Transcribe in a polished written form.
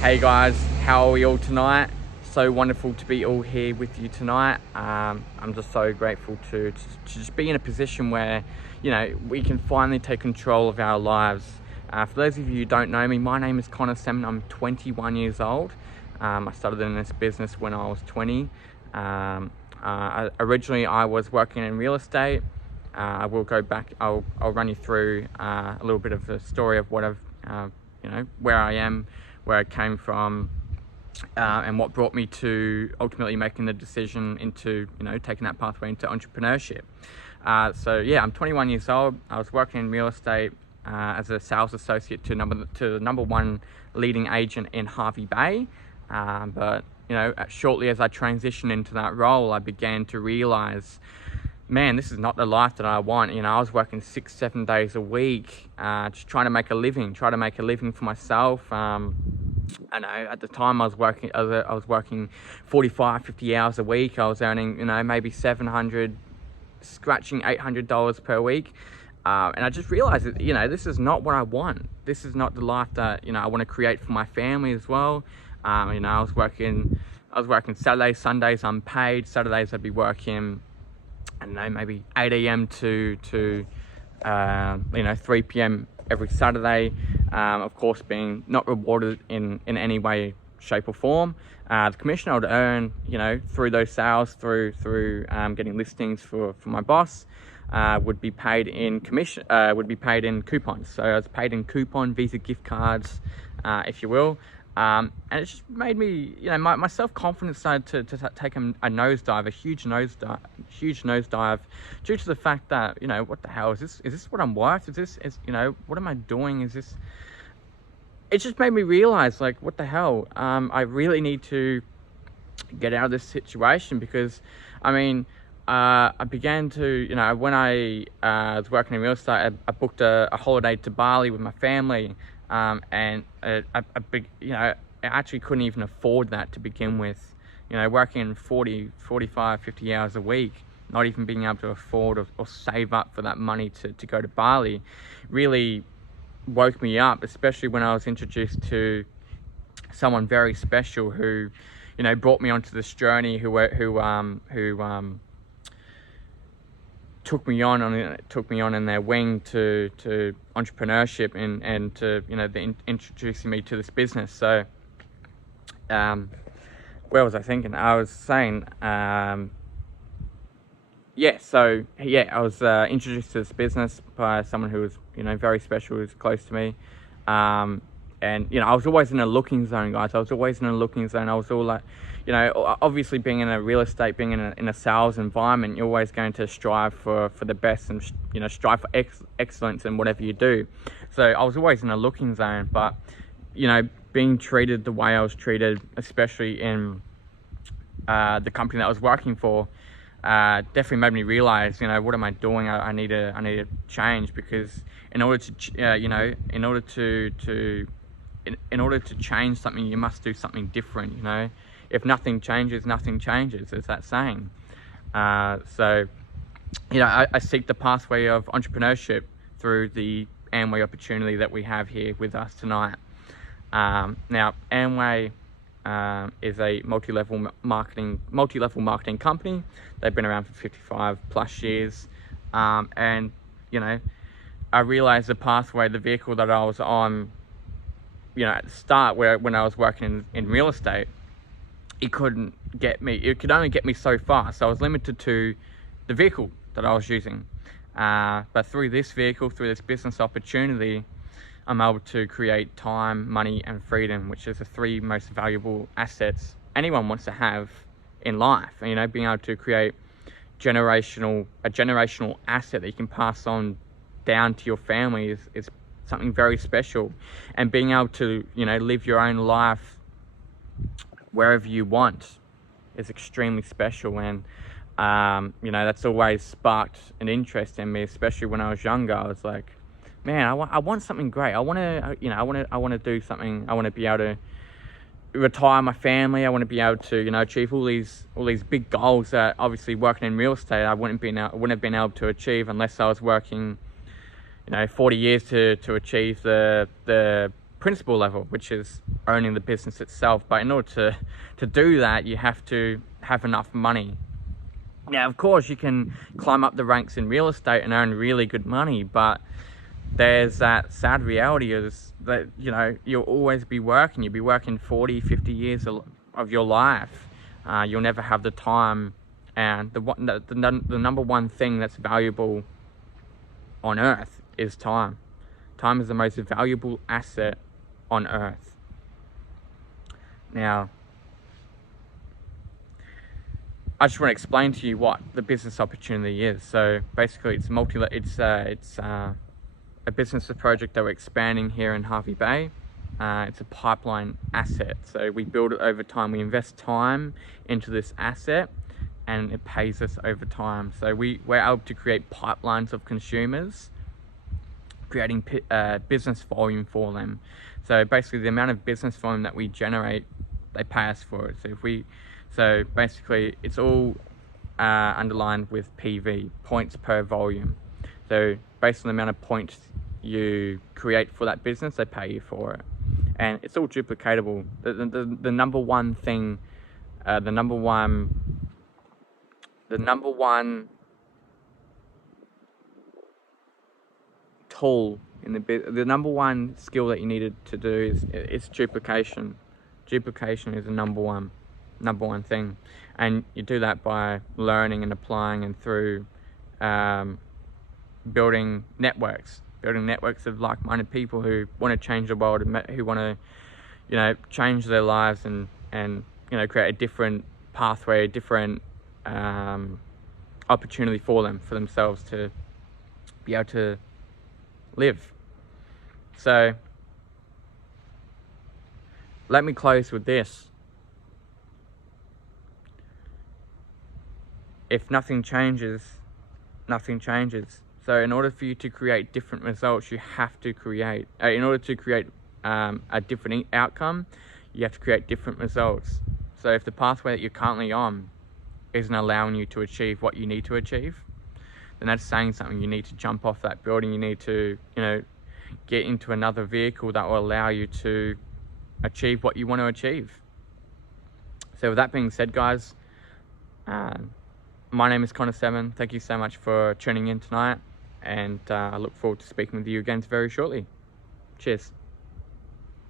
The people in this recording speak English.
Hey guys, how are we all tonight? So wonderful to be all here with you tonight. I'm just so grateful to just be in a position where, we can finally take control of our lives. For those of you who don't know me, my name is Connor Semin. I'm 21 years old. I started in this business when I was 20. Originally, I was working in real estate. I will go back. I'll run you through a little bit of the story of what I've, where I am, where I came from, and what brought me to ultimately making the decision into, taking that pathway into entrepreneurship. I'm 21 years old. I was working in real estate as a sales associate to the number one leading agent in Hervey Bay. But shortly as I transitioned into that role, I began to realize, man, this is not the life that I want. I was working 6-7 days a week, just trying to make a living for myself. I know at the time I was working 45, 50 hours a week. I was earning, maybe $700, scratching $800 per week. And I just realized that, this is not what I want. This is not the life that, I want to create for my family as well. I was working Saturdays, Sundays unpaid. Saturdays I'd be working, I don't know, maybe 8 a.m. to 3 p.m. every Saturday. Of course, being not rewarded in any way, shape or form. The commission I would earn, through those sales, through getting listings for my boss, would be paid in commission, would be paid in coupons. So I was paid in coupon, Visa gift cards, if you will. And it just made me, my self-confidence started to take a nosedive, a huge nosedive, due to the fact that, what the hell is this? Is this what I'm worth? What am I doing? It just made me realize, like, what the hell? I really need to get out of this situation, because, I began to, when I was working in real estate, I booked a holiday to Bali with my family. And I actually couldn't even afford that to begin with. Working 40, 45, 50 hours a week, not even being able to afford or save up for that money to go to Bali really woke me up, especially when I was introduced to someone very special who, brought me onto this journey, who took me on in their wing to entrepreneurship and to introducing me to this business. So where was I thinking? I was saying I was introduced to this business by someone who was very special, who was close to me. And I was always in a looking zone, guys. I was always in a looking zone. I was all like, obviously being in a real estate, being in a sales environment, you're always going to strive for the best and strive for excellence in whatever you do. So I was always in a looking zone, but being treated the way I was treated, especially in the company that I was working for, definitely made me realize, what am I doing? I need to change, because in order to change something, you must do something different. If nothing changes, nothing changes, is that saying. I seek the pathway of entrepreneurship through the Amway opportunity that we have here with us tonight. Now, Amway is a multi-level marketing company. They've been around for 55 plus years. And I realized the pathway, the vehicle that I was on, at the start, when I was working in real estate, it could only get me so far. So I was limited to the vehicle that I was using. But through this vehicle, through this business opportunity, I'm able to create time, money, and freedom, which is the three most valuable assets anyone wants to have in life. And, being able to create a generational asset that you can pass on down to your family is something very special. And being able to, live your own life wherever you want is extremely special. And, that's always sparked an interest in me, especially when I was younger. I was like, man, I want something great. I want to do something. I want to be able to retire my family. I want to be able to, achieve all these big goals that obviously working in real estate I wouldn't have been able to achieve unless I was working, 40 years to achieve the principal level, which is owning the business itself. But in order to do that, you have to have enough money. Now, of course, you can climb up the ranks in real estate and earn really good money, but there's that sad reality is that, you know, you'll always be working. You'll be working 40, 50 years of your life. You'll never have the time. And the number one thing that's valuable on earth is time. Time is the most valuable asset on earth. Now, I just want to explain to you what the business opportunity is. So basically, it's a business project that we're expanding here in Hervey Bay. It's a pipeline asset. So we build it over time. We invest time into this asset, and it pays us over time. So we're able to create pipelines of consumers, creating business volume for them. So basically, the amount of business volume that we generate, they pay us for it. So basically, it's all underlined with PV, points per volume. So based on the amount of points you create for that business, they pay you for it. And it's all duplicatable. The number one thing, the number one tool in the number one skill that you needed to do is duplication. Duplication is the number one thing, and you do that by learning and applying, and through building networks of like-minded people who want to change the world, and who want to, you know, change their lives and you know, create a different pathway, a different opportunity for themselves to be able to live. So let me close with this. If nothing changes, nothing changes. So in order for you to create different results, you have to create, in order to create a different outcome, you have to create different results. So if the pathway that you're currently on isn't allowing you to achieve what you need to achieve, then that's saying something. You need to jump off that building. You need to, you know, get into another vehicle that will allow you to achieve what you want to achieve. So with that being said, guys, my name is Connor7. Thank you so much for tuning in tonight, and I look forward to speaking with you again very shortly. Cheers.